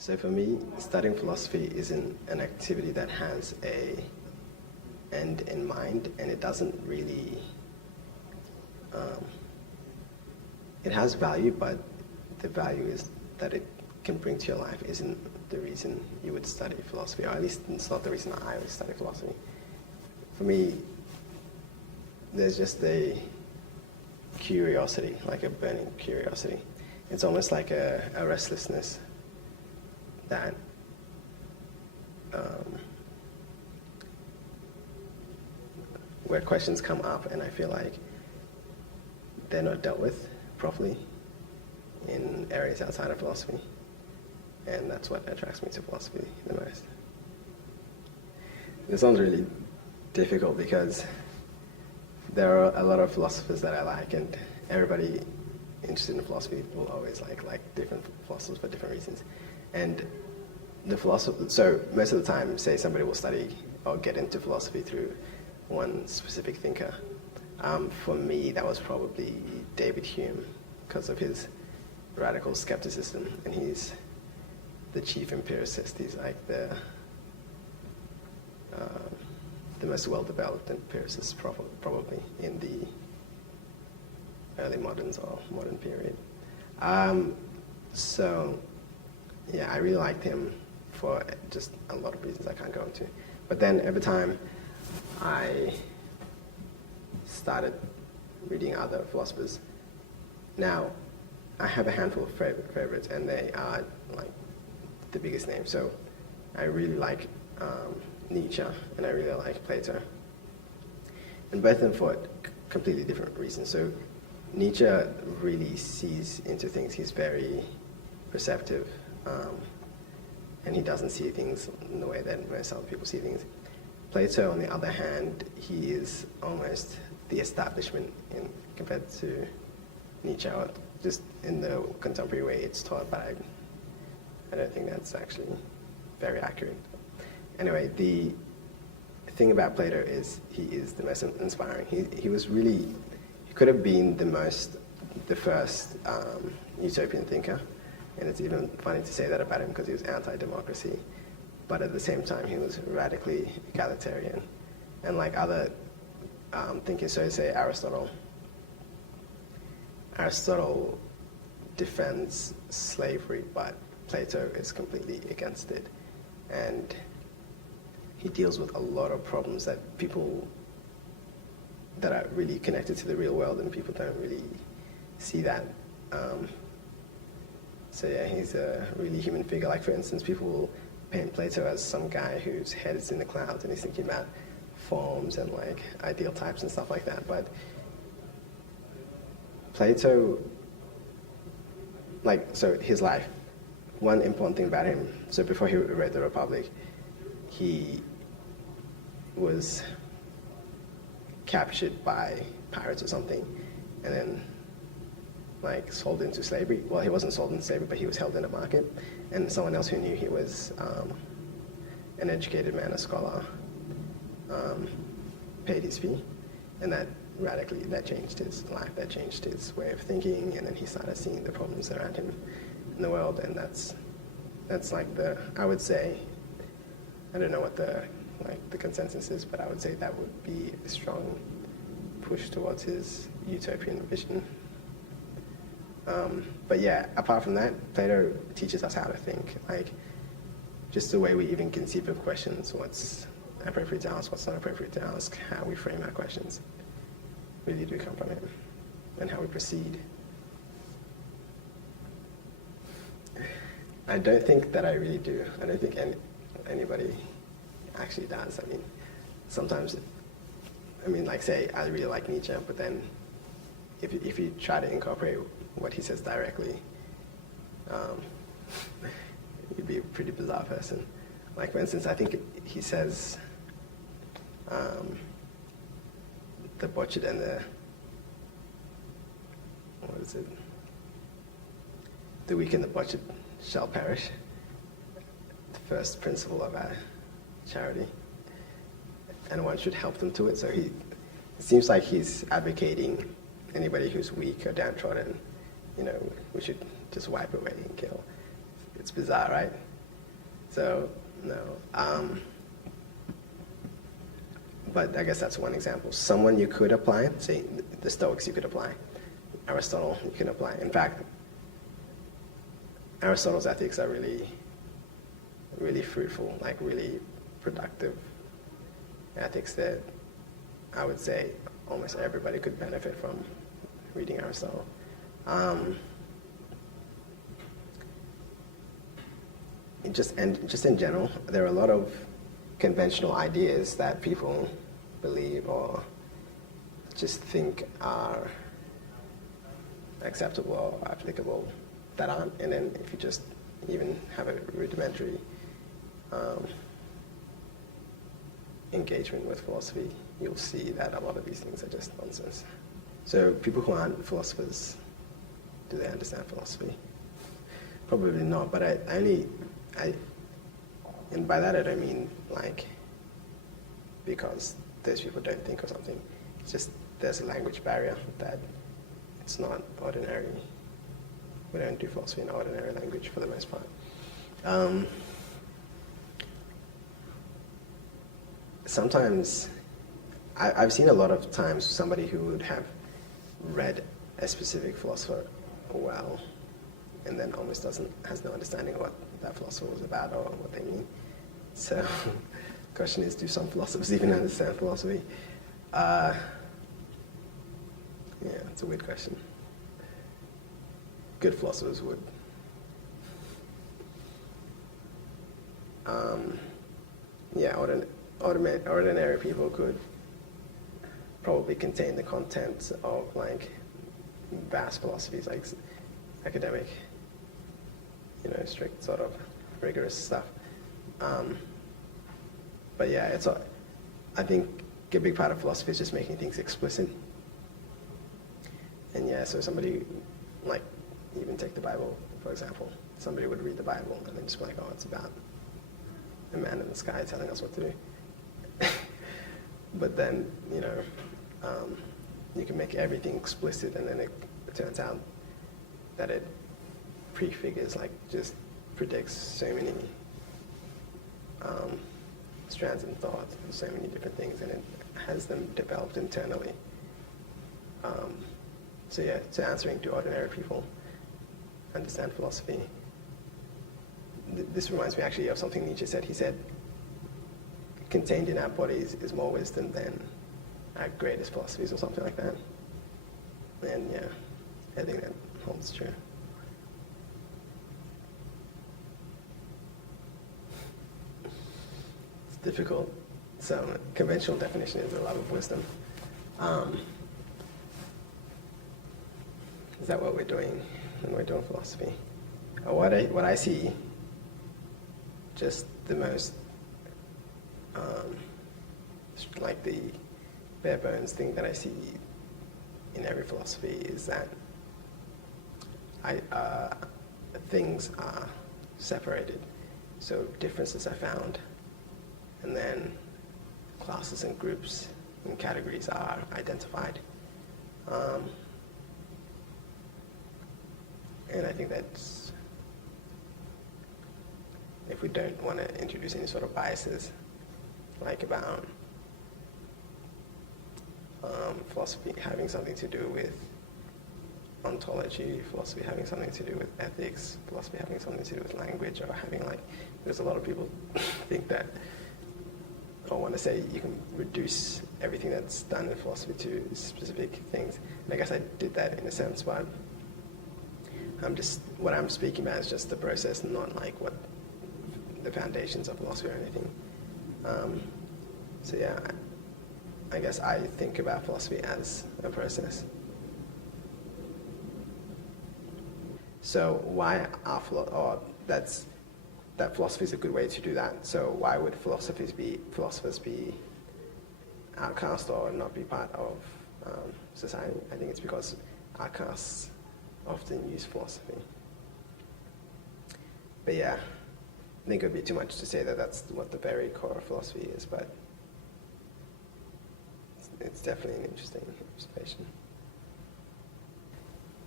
So for me, studying philosophy isn't an activity that has a end in mind, and it doesn't really, um, it has value, but the value is that it can bring to your life isn't the reason you would study philosophy, or at least it's not the reason I would study philosophy. For me, there's just a curiosity, like a burning curiosity. It's almost like a restlessness that where questions come up and I feel like they're not dealt with properly in areas outside of philosophy. And that's what attracts me to philosophy the most. This sounds really difficult because there are a lot of philosophers that I like, and everybody interested in philosophy will always like different philosophers for different reasons. And the philosopher, so most of the time, say somebody will study or get into philosophy through one specific thinker. For me, that was probably David Hume, because of his radical skepticism, and he's the chief empiricist. He's like the most well-developed empiricist probably in the early moderns or modern period. So yeah, I really liked him for just a lot of reasons I can't go into. But then every time I started reading other philosophers, now I have a handful of favorites, and they are like the biggest names. So I really like Nietzsche, and I really like Plato. And both of them for completely different reasons. So Nietzsche really sees into things. He's very perceptive, and he doesn't see things in the way that most other people see things. Plato, on the other hand, he is almost the establishment compared to Nietzsche, or just in the contemporary way it's taught, but I don't think that's actually very accurate. Anyway, the thing about Plato is he is the most inspiring. He was really, he could have been the first utopian thinker, and it's even funny to say that about him because he was anti-democracy, but at the same time he was radically egalitarian. And like other thinkers, so say Aristotle defends slavery, but Plato is completely against it. And he deals with a lot of problems that people that are really connected to the real world, and people don't really see that. So yeah, he's a really human figure. Like for instance, people will paint Plato as some guy whose head is in the clouds and he's thinking about forms and like ideal types and stuff like that. But Plato, so his life, one important thing about him, so before he wrote the Republic, he was captured by pirates or something, and then like sold into slavery. Well, he wasn't sold into slavery, but he was held in a market, and someone else who knew he was an educated man, a scholar, paid his fee, and that changed his life, that changed his way of thinking, and then he started seeing the problems around him in the world, and that's like I would say, I don't know what the consensus is, but I would say that would be a strong push towards his utopian vision. But yeah, apart from that, Plato teaches us how to think, like just the way we even conceive of questions, what's appropriate to ask, what's not appropriate to ask, how we frame our questions, really do come from him, and how we proceed. I don't think that I really do. I don't think anybody actually does. I mean, sometimes, like say, I really like Nietzsche, but then if you try to incorporate what he says directly, you'd be a pretty bizarre person. Like, for instance, I think he says the butchered and the weak and the butchered shall perish. The first principle of our charity. And one should help them to it. So it seems like he's advocating anybody who's weak or downtrodden, we should just wipe away and kill. It's bizarre, right? So, no. But I guess that's one example. Someone you could apply, say the Stoics you could apply. Aristotle you can apply. In fact, Aristotle's ethics are really, really fruitful, like really productive ethics that I would say almost everybody could benefit from reading Aristotle. Just in general, there are a lot of conventional ideas that people believe or just think are acceptable or applicable that aren't. And then if you just even have a rudimentary engagement with philosophy, you'll see that a lot of these things are just nonsense. So people who aren't philosophers, do they understand philosophy? Probably not, but and by that I don't mean like because those people don't think or something. It's just there's a language barrier that it's not ordinary. We don't do philosophy in ordinary language for the most part. Sometimes, I've seen a lot of times somebody who would have read a specific philosopher well, and then almost has no understanding of what that philosopher was about or what they mean. So, the question is, do some philosophers even understand philosophy? Yeah, it's a weird question. Good philosophers would. Yeah, ordinary people could probably contain the content of like vast philosophies, like academic, strict sort of rigorous stuff. But yeah, I think a big part of philosophy is just making things explicit. And yeah, so somebody, like, even take the Bible, for example. Somebody would read the Bible and then just be like, oh, it's about a man in the sky telling us what to do. But then, you can make everything explicit, and then it turns out that it prefigures, like, just predicts so many strands in thought, so many different things, and it has them developed internally. So yeah, so answering to ordinary people, understand philosophy. This reminds me actually of something Nietzsche said. He said, contained in our bodies is more wisdom than our greatest philosophies, or something like that. And yeah, I think that holds true. It's difficult. So conventional definition is a love of wisdom. Is that what we're doing when we're doing philosophy? What I see, just the most, like the bare bones thing that I see in every philosophy is that things are separated. So differences are found, and then classes and groups and categories are identified. And I think that's, if we don't want to introduce any sort of biases, like about philosophy having something to do with ontology, philosophy having something to do with ethics, philosophy having something to do with language, or having there's a lot of people think that, or want to say you can reduce everything that's done in philosophy to specific things. And I guess I did that in a sense, but what I'm speaking about is just the process, not like what the foundations of philosophy or anything. So yeah, I guess I think about philosophy as a process. So why are that philosophy is a good way to do that. So why would philosophers be outcast or not be part of society? I think it's because outcasts often use philosophy. But yeah, I think it would be too much to say that that's what the very core of philosophy is, but it's definitely an interesting observation.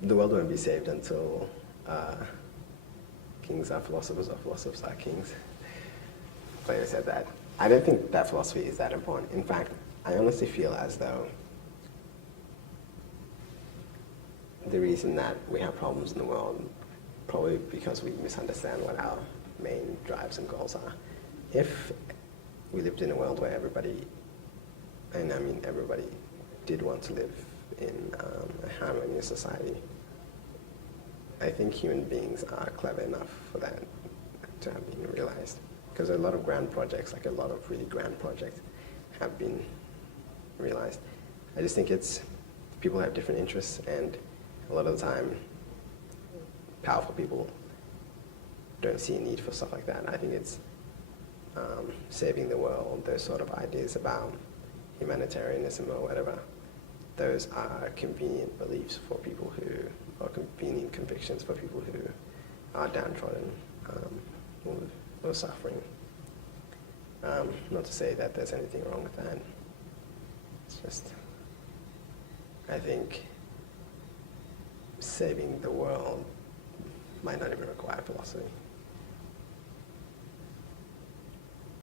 The world won't be saved until kings are philosophers or philosophers are kings. Plato said that. I don't think that philosophy is that important. In fact, I honestly feel as though the reason that we have problems in the world probably because we misunderstand what our main drives and goals are. If we lived in a world where everybody, and I mean everybody, did want to live in a harmonious society, I think human beings are clever enough for that to have been realized. Because a lot of grand projects, like a lot of really grand projects, have been realized. I just think people have different interests, and a lot of the time, powerful people don't see a need for stuff like that. I think it's saving the world, those sort of ideas about humanitarianism or whatever. Those are convenient beliefs for people who, or convenient convictions for people who are downtrodden or suffering. Not to say that there's anything wrong with that. It's just, I think saving the world might not even require philosophy.